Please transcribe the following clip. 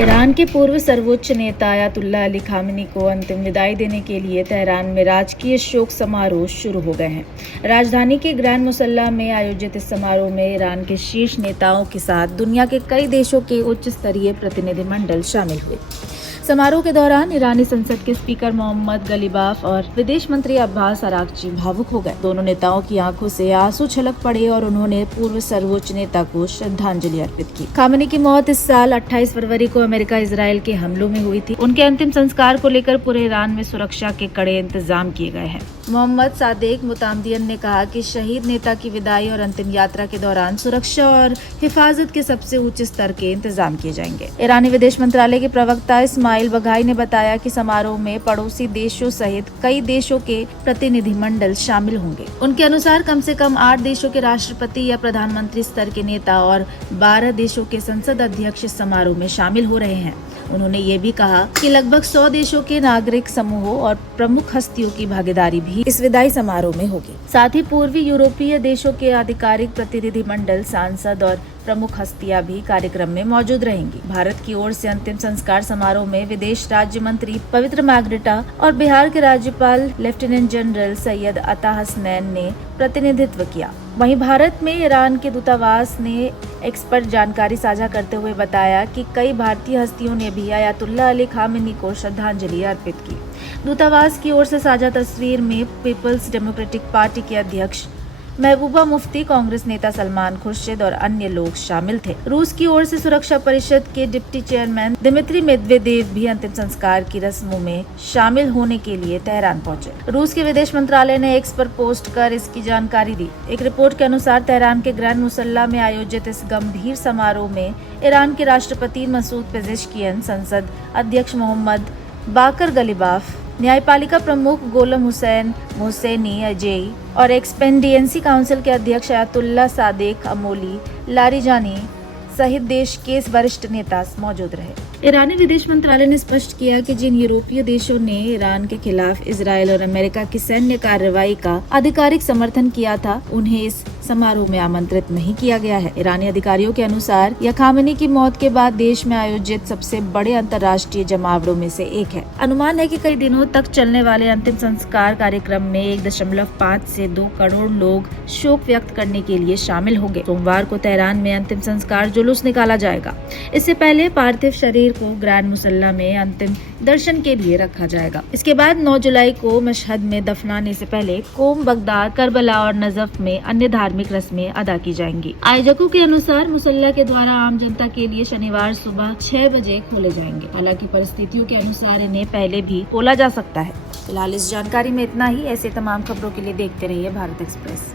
Iran के पूर्व सर्वोच्च नेता अयातुल्लाह अली खामेनी को अंतिम विदाई देने के लिए तेहरान में राजकीय शोक समारोह शुरू हो गए हैं। राजधानी के ग्रैंड मुसल्ला में आयोजित इस समारोह में ईरान के शीर्ष नेताओं के साथ दुनिया के कई देशों के उच्च स्तरीय प्रतिनिधिमंडल शामिल हुए। समारोह के दौरान ईरानी संसद के स्पीकर मोहम्मद गलीबाफ और विदेश मंत्री अब्बास अरागची भावुक हो गए। दोनों नेताओं की आंखों से आंसू छलक पड़े और उन्होंने पूर्व सर्वोच्च नेता को श्रद्धांजलि अर्पित की। खामेनी की मौत इस साल 28 फरवरी को अमेरिका इजराइल के हमलों में हुई थी। उनके अंतिम संस्कार को लेकर पूरे ईरान में सुरक्षा के कड़े इंतजाम किए गए हैं। मोहम्मद सादेक मुतामदियन ने कहा कि शहीद नेता की विदाई और अंतिम यात्रा के दौरान सुरक्षा और हिफाजत के सबसे उच्च स्तर के इंतजाम किए जाएंगे। ईरानी विदेश मंत्रालय के प्रवक्ता इस्माइल बघाई ने बताया कि समारोह में पड़ोसी देशों सहित कई देशों के प्रतिनिधिमंडल शामिल होंगे। उनके अनुसार कम से कम 8 देशों के राष्ट्रपति या प्रधानमंत्री स्तर के नेता और 12 देशों के संसद अध्यक्ष इस समारोह में शामिल हो रहे हैं। उन्होंने ये भी कहा कि लगभग 100 देशों के नागरिक समूहों और प्रमुख हस्तियों की भागीदारी भी इस विदाई समारोह में होगी। साथ ही पूर्वी यूरोपीय देशों के आधिकारिक प्रतिनिधिमंडल, सांसद और प्रमुख हस्तियां भी कार्यक्रम में मौजूद रहेंगी। भारत की ओर से अंतिम संस्कार समारोह में विदेश राज्य मंत्री पवित्र मार्गरेटा और बिहार के राज्यपाल लेफ्टिनेंट जनरल सैयद अता हसनैन ने प्रतिनिधित्व किया। वहीं भारत में ईरान के दूतावास ने एक्सपर्ट जानकारी साझा करते हुए बताया कि कई भारतीय हस्तियों ने भी अयातुल्लाह अली खामेनी को श्रद्धांजलि अर्पित की। दूतावास की ओर से साझा तस्वीर में पीपल्स डेमोक्रेटिक पार्टी के अध्यक्ष महबूबा मुफ्ती, कांग्रेस नेता सलमान खुर्शीद और अन्य लोग शामिल थे। रूस की ओर से सुरक्षा परिषद के डिप्टी चेयरमैन दिमित्री मेदवेदेव भी अंतिम संस्कार की रस्मों में शामिल होने के लिए तेहरान पहुंचे। रूस के विदेश मंत्रालय ने एक्स पर पोस्ट कर इसकी जानकारी दी। एक रिपोर्ट के अनुसार तेहरान के ग्रैंड मुसल्ला में आयोजित इस गंभीर समारोह में ईरान के राष्ट्रपति मसूद पेजेश्कियन, संसद अध्यक्ष मोहम्मद बाकर गलीबाफ, न्यायपालिका प्रमुख गोलम हुसैन मोहसेनी अजेई और एक्सपेंडियंसी काउंसिल के अध्यक्ष अयातुल्लाह सादेक अमोली लारिजानी सहित देश के वरिष्ठ नेता मौजूद रहे। ईरानी विदेश मंत्रालय ने स्पष्ट किया कि जिन यूरोपीय देशों ने ईरान के खिलाफ इजराइल और अमेरिका की सैन्य कार्रवाई का आधिकारिक समर्थन किया था, उन्हें इस समारोह में आमंत्रित नहीं किया गया है। ईरानी अधिकारियों के अनुसार यह खामेनी की मौत के बाद देश में आयोजित सबसे बड़े अंतर्राष्ट्रीय जमावड़ों में से एक है। अनुमान है कि कई दिनों तक चलने वाले अंतिम संस्कार कार्यक्रम में 1.5 से 2 करोड़ लोग शोक व्यक्त करने के लिए शामिल होंगे। सोमवार को तेहरान में अंतिम संस्कार जुलूस निकाला जाएगा। इससे पहले पार्थिव शरीर को ग्रैंड मुसल्ला में अंतिम दर्शन के लिए रखा जाएगा। इसके बाद 9 जुलाई को मशहद में दफनाने से पहले कोम, बगदाद, करबला और नजफ में अन्य धार्मिक रस्में अदा की जाएंगी। आयोजकों के अनुसार मुसल्ला के द्वारा आम जनता के लिए शनिवार सुबह 6 बजे खोले जाएंगे। हालांकि परिस्थितियों के अनुसार इन्हें पहले भी खोला जा सकता है। फिलहाल इस जानकारी में इतना ही। ऐसे तमाम खबरों के लिए देखते रहिए भारत एक्सप्रेस।